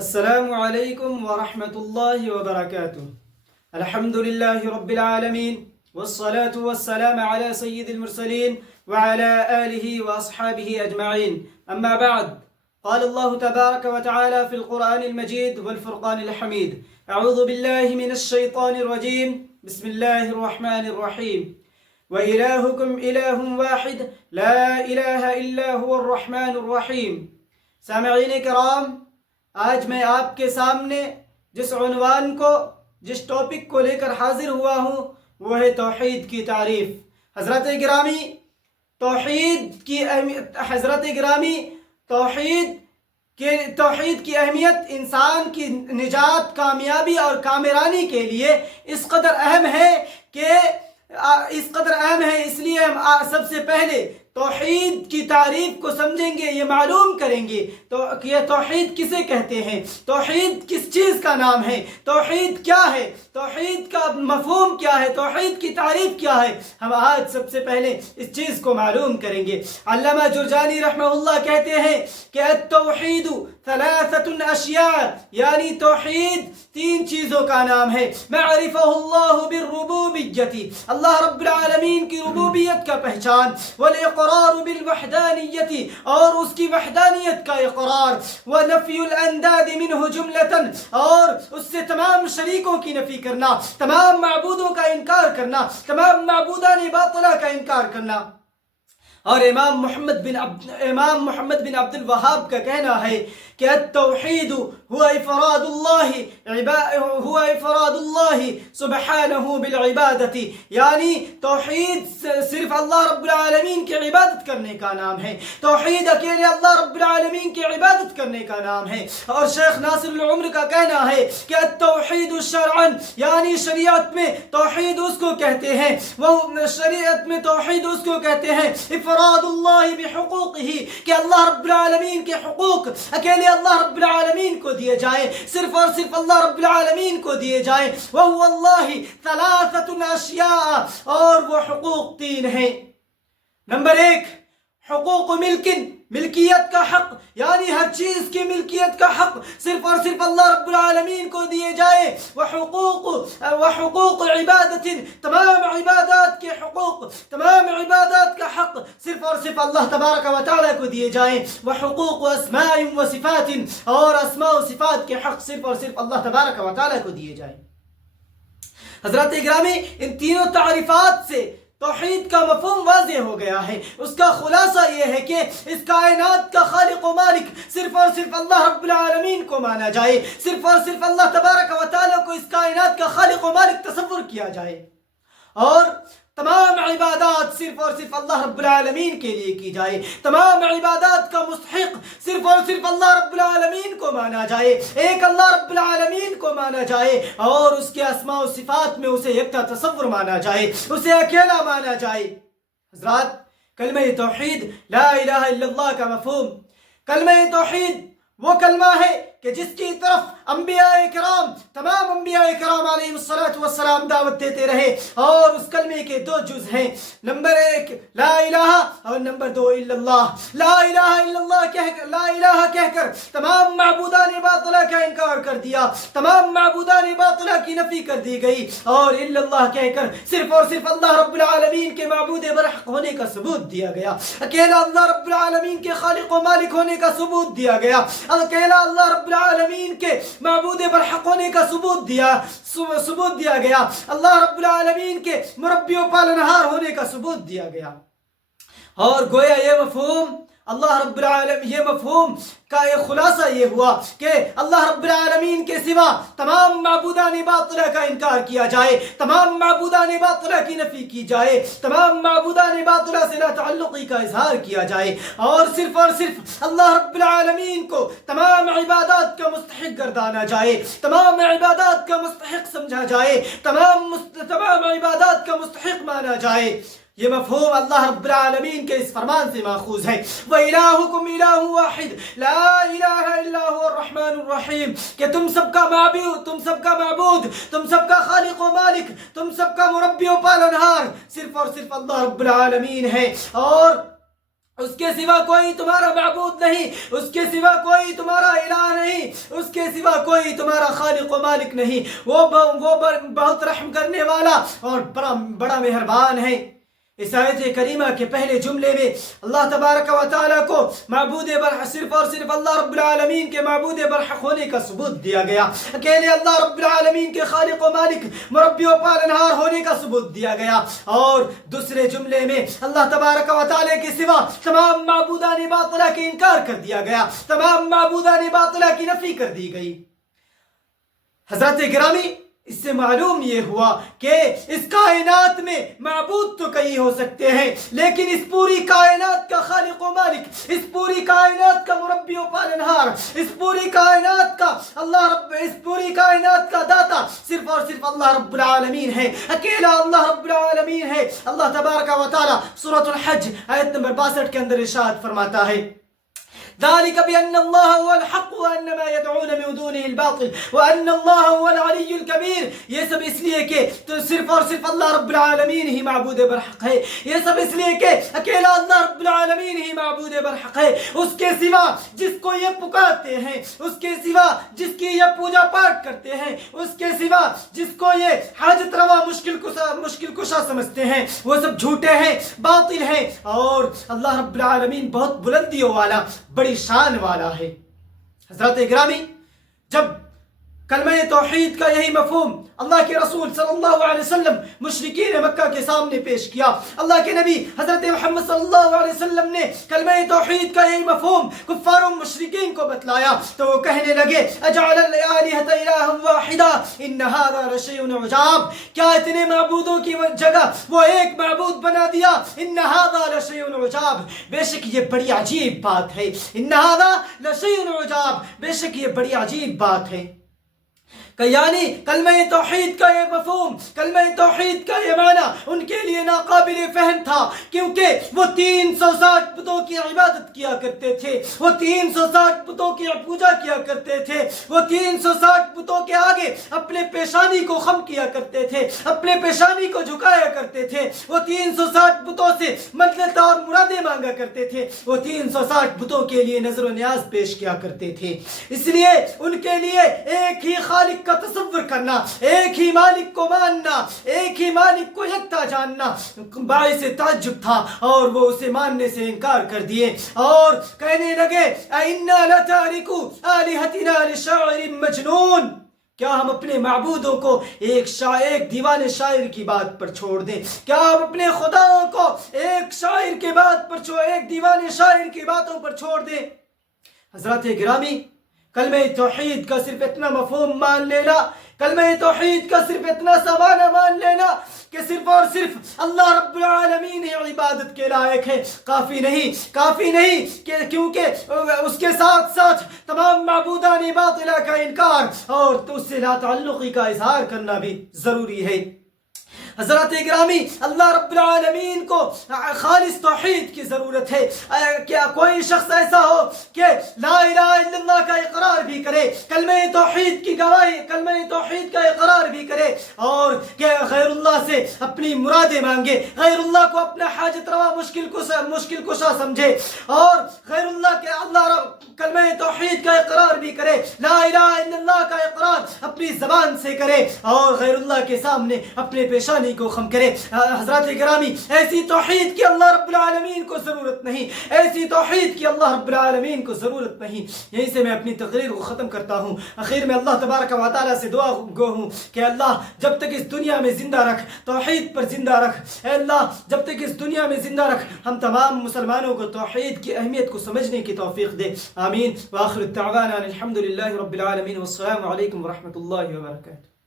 السلام عليكم ورحمة الله وبركاته. الحمد لله رب العالمين والصلاة والسلام على سيد المرسلين وعلى آله وأصحابه أجمعين. أما بعد، قال الله تبارك وتعالى في القرآن المجيد والفرقان الحميد: أعوذ بالله من الشيطان الرجيم، بسم الله الرحمن الرحيم. وإلهكم إله واحد لا إله إلا هو الرحمن الرحيم. سامعین کرام، آج میں آپ کے سامنے جس عنوان کو، جس ٹاپک کو لے کر حاضر ہوا ہوں وہ ہے توحید کی تعریف. حضرت گرامی، توحید کی اہمیت انسان کی نجات، کامیابی اور کامرانی کے لیے اس قدر اہم ہے اس لیے ہم سب سے پہلے توحید کی تعریف کو سمجھیں گے، یہ معلوم کریں گے تو یہ توحید کسے کہتے ہیں، توحید کس چیز کا نام ہے، توحید کیا ہے، توحید کا مفہوم کیا ہے، توحید کی تعریف کیا ہے. ہم آج سب سے پہلے اس چیز کو معلوم کریں گے. علامہ جرجانی رحمہ اللہ کہتے ہیں کہ التوحید ثلاثۃ اشیاء، یعنی توحید تین چیزوں کا نام ہے. معرفہ اللہ بالربوبیت، اللہ رب العالمین کی ربوبیت کا پہچان، والاقرار بالوحدانیت، اور اس کی وحدانیت کا اقرار، ونفی الانداد منہ جملۃ، اور اس سے تمام شریکوں کی نفی کرنا، تمام معبودوں کا انکار کرنا، تمام معبودان باطلہ کا انکار کرنا. اور امام محمد بن عبد الوہاب کا کہنا ہے کہ التوحید هو افراد اللہ سبحانہ بالعبادت، یعنی توحید صرف اللہ رب العالمین کی عبادت کرنے کا نام ہے، توحید اکیلے اللہ رب العالمین کی عبادت کرنے کا نام ہے. اور شیخ ناصر العمر کا کہنا ہے کہ التوحید شرعا، یعنی شریعت میں توحید اس کو کہتے ہیں، افراد اللہ بحقوقہ، کہ اللہ رب العالمین کے حقوق اکیلے اللہ رب العالمین کو دیے جائیں، صرف اور صرف اللہ رب العالمین کو دیے جائیں. وَهُوَ اللَّهِ ثَلَاثَةٌ أَشْيَاءَ، اور وہ حقوق تین ہیں. نمبر ایک، حقوق ملکیت کا حق، یعنی ہر چیز کی ملکیت کا حق صرف اور صرف اللہ رب العالمین کو دیے جائے. وحقوق عبادت، تمام عبادات کے حقوق، تمام عبادات کا حق صرف اور صرف اللہ تبارک و تعالیٰ کو دیے جائیں. وحقوق اسماء و صفات، اور اسماء و صفات کے حق صرف اور صرف اللہ تبارک و تعالیٰ کو دیے جائیں. حضرات گرامی، ان تینوں تعریفات سے توحید کا مفہوم واضح ہو گیا ہے. اس کا خلاصہ یہ ہے کہ اس کائنات کا خالق و مالک صرف اور صرف اللہ رب العالمین کو مانا جائے، صرف اور صرف اللہ تبارک و تعالیٰ کو اس کائنات کا خالق و مالک تصور کیا جائے، اور تمام عبادات صرف اور صرف اللہ رب العالمین کے لیے کی جائے. تمام عبادات کا مستحق صرف اور صرف اللہ رب العالمین کو مانا جائے، ایک اللہ رب العالمین کو مانا جائے، اور اس کے اسماء و صفات میں اسے یکتا تصور مانا جائے، اسے اکیلا مانا جائے. حضرات، کلمہ توحید لا الہ الا اللہ کا مفہوم، کلمہ توحید وہ کلمہ ہے کہ جس کی طرف انبیاء کرام، تمام انبیاء کرام علیہ السلام دعوت دیتے رہے. اور اس کلمے کے دو جز ہیں، نمبر ایک لا الہ، اور نمبر دو الا اللہ. لا الہ الا اللہ لا الہ کہہ کر تمام معبودان باطلہ کا انکار کر دیا، تمام معبودان باطلہ کی نفی کر دی گئی. اور الا اللہ کہہ کر صرف اور صرف اللہ رب العالمین کے معبود برحق ہونے کا ثبوت دیا گیا، اکیلا اللہ رب العالمین کے خالق و مالک ہونے کا ثبوت دیا گیا، اکیلا اللہ رب العالمین کے معبود برحق ہونے کا ثبوت دیا گیا، اللہ رب العالمین کے مربی و پالنہار ہونے کا ثبوت دیا گیا. اور گویا یہ مفہوم یہ مفہوم کا ایک خلاصہ یہ ہوا کہ اللہ رب العالمین کے سوا تمام معبودان باطلہ کا انکار کیا جائے، تمام معبودان باطلہ کی نفی کی جائے، تمام معبودان باطلہ سے لا تعلقی کا اظہار کیا جائے، اور صرف اللہ رب العالمین کو تمام عبادات کا مستحق گردانا جائے، تمام عبادات کا مستحق سمجھا جائے، تمام عبادات کا مستحق مانا جائے. یہ مفہوم اللہ رب العالمین کے اس فرمان سے ماخوذ ہے، وَإِلَٰهُكُمْ إِلَٰهٌ وَاحِدٌ لَا إِلَٰهَ إِلَّا هُوَ الرَّحْمَٰنُ الرَّحِيمُ، کہ تم سب کا معبود، تم سب کا خالق و مالک، تم سب کا مربی و پالنہار صرف اور صرف اللہ رب العالمین ہے، اور اس کے سوا کوئی تمہارا معبود نہیں، اس کے سوا کوئی تمہارا الہ نہیں. نہیں، اس کے سوا کوئی تمہارا خالق و مالک نہیں، وہ بہت رحم کرنے والا اور بڑا مہربان ہے۔ اس آیت کریمہ کے پہلے جملے میں اللہ تبارک و تعالیٰ کو معبود برحق صرف اور صرف اللہ رب العالمین کے معبود برحق ہونے کا ثبوت دیا گیا، اکیلے اللہ رب العالمین کے خالق و مالک مربی و پالنہار ہونے کا ثبوت دیا گیا، اور دوسرے جملے میں اللہ تبارک و تعالیٰ کے سوا تمام معبودان باطلہ کے انکار کر دیا گیا، تمام معبودان باطلہ کی نفی کر دی گئی۔ حضرات گرامی، اس سے معلوم یہ ہوا کہ اس کائنات میں معبود تو کئی ہو سکتے ہیں، لیکن اس پوری کائنات کا خالق و مالک، اس پوری کائنات کا مربی و پالنہار، اس پوری کائنات کا اس پوری کائنات کا داتا صرف اور صرف اللہ رب العالمین ہے، اکیلا اللہ رب العالمین ہے۔ اللہ تبارک و تعالی سورۃ الحج آیت نمبر 62 کے اندر ارشاد فرماتا ہے، ذلك بأن الله هو الحق وأن ما يدعون من دونه الباطل وأن الله هو العلي الكبير۔ یہ سب اس لیے کہ صرف اور صرف اللہ رب العالمین ہی معبود برحق ہے، یہ سب اس لیے کہ اکیلا اللہ رب العالمین ہی معبود برحق ہے، اس کے سوا جس کو یہ پکارتے ہیں، اس کے سوا جس کی یہ پوجا پاٹ کرتے ہیں، اس کے سوا جس کو یہ حاجت روا مشکل کشا سمجھتے ہیں، وہ سب جھوٹے ہیں، باطل ہیں، اور اللہ رب العالمین بہت بلندیوں والا، بڑی شان والا ہے۔ حضرات گرامی، جب کلمہ توحید کا یہی مفہوم اللہ کے رسول صلی اللہ علیہ وسلم مشرکین مکہ کے سامنے پیش کیا، اللہ کے نبی حضرت محمد صلی اللہ علیہ وسلم نے کلمہ توحید کا یہی مفہوم کفار و مشرکین کو بتلایا، تو وہ کہنے لگے اجعل الآلہۃ الہا واحدا ان ھذا لشیء عجاب، کیا اتنے معبودوں کی جگہ وہ ایک معبود بنا دیا؟ ان ھذا لشیء عجاب، بے شک یہ بڑی عجیب بات ہے، ان ھذا لشیء عجاب، بے شک یہ بڑی عجیب بات ہے۔ یعنی کلمہ توحید کا یہ مفہوم، کلمہ توحید کا یہ معنی ان کے لیے ناقابل فہم تھا، کیونکہ وہ 360 بتوں کی عبادت کیا کرتے تھے، وہ 360 بتوں کی پوجا کیا کرتے تھے، وہ 360 بتوں کے آگے اپنے پیشانی کو خم کیا کرتے تھے، اپنے پیشانی کو جھکایا کرتے تھے، وہ 360 بتوں سے منت اور مرادیں مانگا کرتے تھے، وہ 360 بتوں کے لیے نظر و نیاز پیش کیا کرتے تھے۔ اس لیے ان کے لیے ایک ہی خالق کا تصور کرنا، ایک ہی مالک کو ماننا، ایک ہی مالک کو یکتا جاننا باعث تعجب تھا، اور وہ اسے ماننے سے انکار کر دیے اور کہنے لگے اِنَّا لَتَارِكُوا آلِهَتِنَا لِشَاعِرٍ مَجْنُونٍ، کیا ہم اپنے معبودوں کو ایک دیوانے شاعر کی بات پر چھوڑ دیں؟ کیا ہم اپنے خداؤں کو ایک شاعر کے بات پر ایک دیوانے شاعر کی باتوں پر چھوڑ دیں؟ حضرات گرامی، کلمہ توحید کا صرف اتنا مفہوم مان لینا، کلمہ توحید کا صرف اتنا سا معنی مان لینا کہ صرف اور صرف اللہ رب العالمین ہی عبادت کے لائق ہے، کافی نہیں کیونکہ اس کے ساتھ ساتھ تمام معبودان باطلہ کا انکار اور اس سے لا تعلقی کا اظہار کرنا بھی ضروری ہے۔ حضرات گرامی، اللہ رب العالمین کو خالص توحید کی ضرورت ہے۔ کیا کوئی شخص ایسا ہو کہ لا الہ الا اللہ کا اقرار بھی کرے، کلمہ توحید کی گواہی، کلمہ توحید کا اقرار بھی کرے، اور کہ غیر اللہ سے اپنی مرادیں مانگے، غیر اللہ کو اپنا حاجت روا مشکل کشا سمجھے، اور غیر اللہ کے کلمہ توحید کا اقرار بھی کرے، لا الہ الا اللہ کا اقرار اپنی زبان سے کرے، اور غیر اللہ کے سامنے اپنے پیشانی کو خم کرے۔ حضرات گرامی، ایسی توحید کی اللہ رب العالمین کو ضرورت نہیں، ایسی توحید کی اللہ رب العالمین کو ضرورت نہیں۔ یہیں سے میں اپنی تقریر کو ختم کرتا ہوں۔ اخیر میں اللہ تبارک و تعالیٰ سے دعا گو ہوں کہ اللہ جب تک اس دنیا میں زندہ رکھ، توحید پر زندہ رکھ، اے اللہ جب تک اس دنیا میں زندہ رکھ، ہم تمام مسلمانوں کو توحید کی اہمیت کو سمجھنے کی توفیق دے، آمین۔ وآخر الدعوانا الحمد للہ رب العالمین، والسلام علیکم ورحمۃ اللہ وبرکاتہ۔